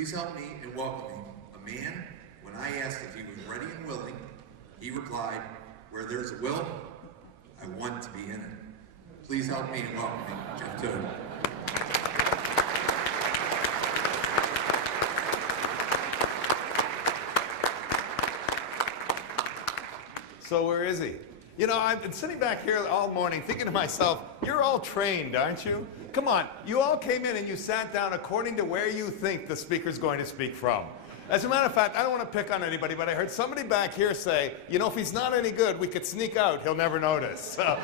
Please help me in welcoming a man. When I asked if he was ready and willing, he replied, "Where there's a will, I want to be in it." Please help me in welcoming Jeff Tobe. So where is he? You know, I've been sitting back here all morning thinking to myself, you're all trained, aren't you? Come on, you all came in and you sat down according to where you think the speaker's going to speak from. As a matter of fact, I don't want to pick on anybody, but I heard somebody back here say, you know, if he's not any good, we could sneak out, he'll never notice. So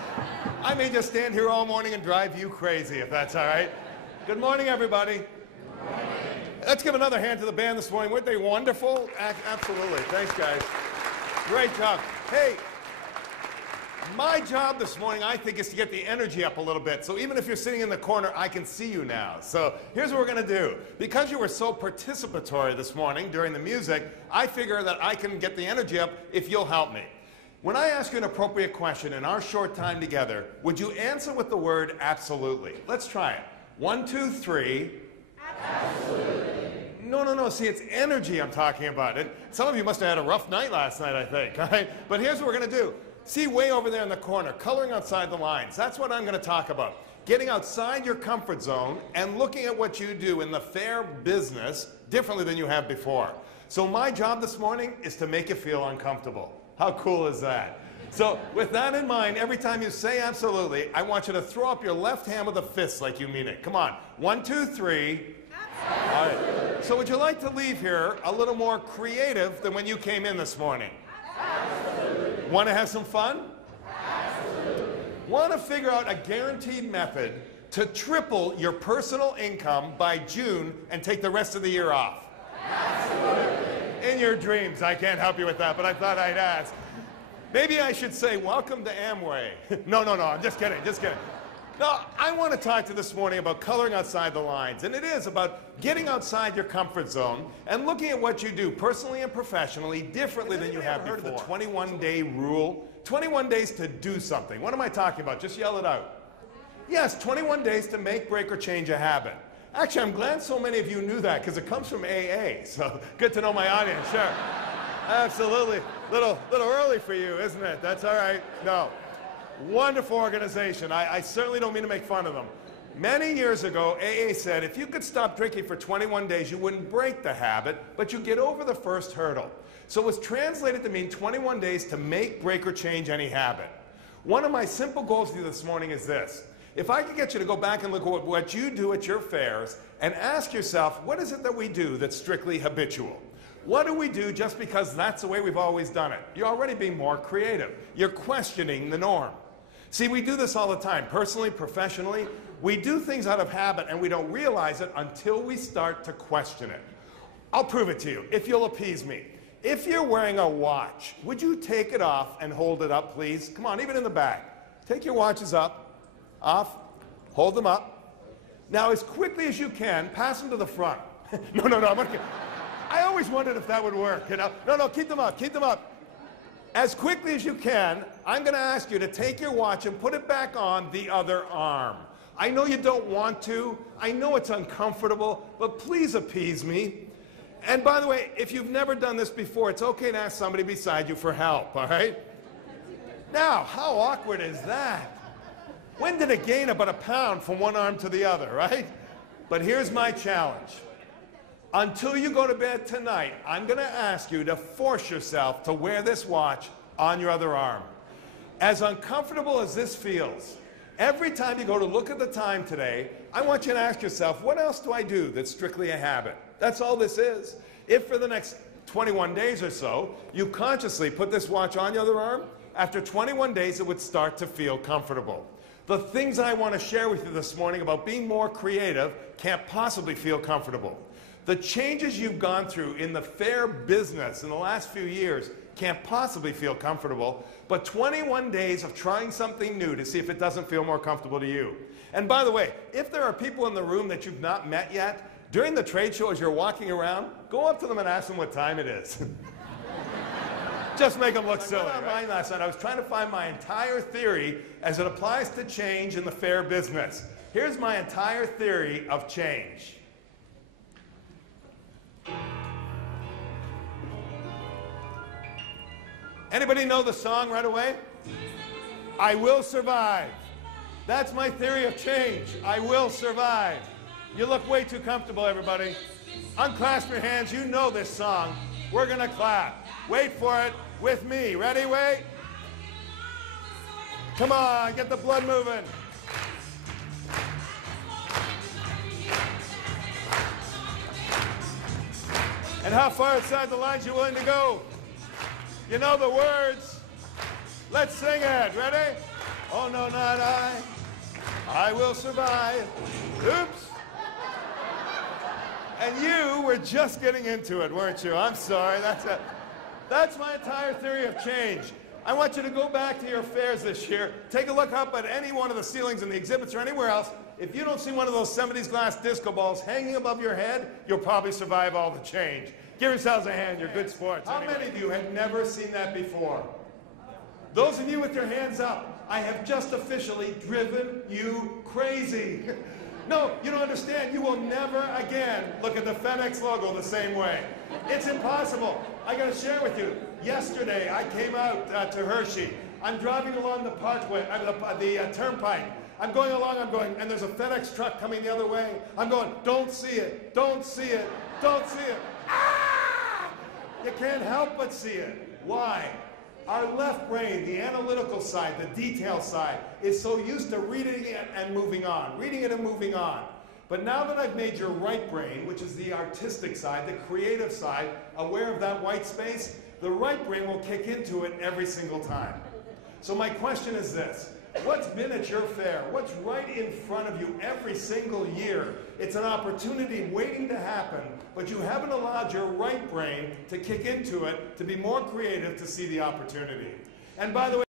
I may just stand here all morning and drive you crazy, if that's all right. Good morning, everybody. Good morning. Let's give another hand to the band this morning. Weren't they wonderful? Absolutely. Thanks, guys. Great job. Hey, my job this morning, I think, is to get the energy up a little bit. So even if you're sitting in the corner, I can see you now. So here's what we're going to do. Because you were so participatory this morning during the music, I figure that I can get the energy up if you'll help me. When I ask you an appropriate question in our short time together, would you answer with the word absolutely? Let's try it. 1, 2, 3. Absolutely. No. See, it's energy I'm talking about. And some of you must have had a rough night last night, I think. All right? But here's what we're going to do. See way over there in the corner, coloring outside the lines. That's what I'm going to talk about. Getting outside your comfort zone and looking at what you do in the fair business differently than you have before. So my job this morning is to make you feel uncomfortable. How cool is that? So with that in mind, every time you say absolutely, I want you to throw up your left hand with a fist like you mean it. Come on. 1, 2, 3. All right. So would you like to leave here a little more creative than when you came in this morning? Absolutely. Want to have some fun? Absolutely. Want to figure out a guaranteed method to triple your personal income by June and take the rest of the year off? Absolutely. In your dreams. I can't help you with that, but I thought I'd ask. Maybe I should say, welcome to Amway. No, I'm just kidding. No, I want to talk to you this morning about coloring outside the lines, and it is about getting outside your comfort zone and looking at what you do personally and professionally differently than you have before. Heard of the 21-day rule? 21 days to do something. What am I talking about? Just yell it out. Yes, 21 days to make, break, or change a habit. Actually, I'm glad so many of you knew that because it comes from AA, so good to know my audience, sure. Absolutely. Little early for you, isn't it? That's all right. No. Wonderful organization. I certainly don't mean to make fun of them. Many years ago, AA said if you could stop drinking for 21 days, you wouldn't break the habit, but you'd get over the first hurdle. So it was translated to mean 21 days to make, break, or change any habit. One of my simple goals for you this morning is this. If I could get you to go back and look at what you do at your fairs and ask yourself, what is it that we do that's strictly habitual? What do we do just because that's the way we've always done it? You're already being more creative. You're questioning the norm. See, we do this all the time, personally, professionally. We do things out of habit and we don't realize it until we start to question it. I'll prove it to you, if you'll appease me. If you're wearing a watch, would you take it off and hold it up, please? Come on, even in the back. Take your watches up, off, hold them up. Now, as quickly as you can, pass them to the front. No, I'm gonna... I always wondered if that would work, you know? No, keep them up. As quickly as you can, I'm going to ask you to take your watch and put it back on the other arm. I know you don't want to. I know it's uncomfortable, but please appease me. And by the way, if you've never done this before, it's okay to ask somebody beside you for help, all right? Now, how awkward is that? When did it gain about a pound from one arm to the other, right? But here's my challenge. Until you go to bed tonight, I'm going to ask you to force yourself to wear this watch on your other arm. As uncomfortable as this feels, every time you go to look at the time today, I want you to ask yourself, what else do I do that's strictly a habit? That's all this is. If for the next 21 days or so, you consciously put this watch on your other arm, after 21 days it would start to feel comfortable. The things I want to share with you this morning about being more creative can't possibly feel comfortable. The changes you've gone through in the fair business in the last few years can't possibly feel comfortable, but 21 days of trying something new to see if it doesn't feel more comfortable to you. And by the way, if there are people in the room that you've not met yet, during the trade show as you're walking around, go up to them and ask them what time it is. Just make them look silly. Right? Last night, I was trying to find my entire theory as it applies to change in the fair business. Here's my entire theory of change. Anybody know the song right away? I will survive. That's my theory of change. I will survive. You look way too comfortable, everybody. Unclasp your hands. You know this song. We're going to clap. Wait for it with me. Ready? Wait. Come on, get the blood moving. And how far outside the lines you willing to go? You know the words. Let's sing it. Ready? Oh, no, not I. I will survive. Oops. And you were just getting into it, weren't you? I'm sorry. That's my entire theory of change. I want you to go back to your fairs this year. Take a look up at any one of the ceilings in the exhibits or anywhere else. If you don't see one of those 70s glass disco balls hanging above your head, you'll probably survive all the change. Give yourselves a hand. You're good sports. How many of you had never seen that before? Those of you with your hands up, I have just officially driven you crazy. No, you don't understand. You will never again look at the FedEx logo the same way. It's impossible. I got to share with you. Yesterday, I came out to Hershey. I'm driving along the parkway, the turnpike. I'm going along, and there's a FedEx truck coming the other way. I'm going, don't see it, don't see it, don't see it. Ah! You can't help but see it. Why? Our left brain, the analytical side, the detail side, is so used to reading it and moving on, reading it and moving on. But now that I've made your right brain, which is the artistic side, the creative side, aware of that white space, the right brain will kick into it every single time. So my question is this. What's been at your fair? What's right in front of you every single year? It's an opportunity waiting to happen, but you haven't allowed your right brain to kick into it, to be more creative, to see the opportunity. And by the way,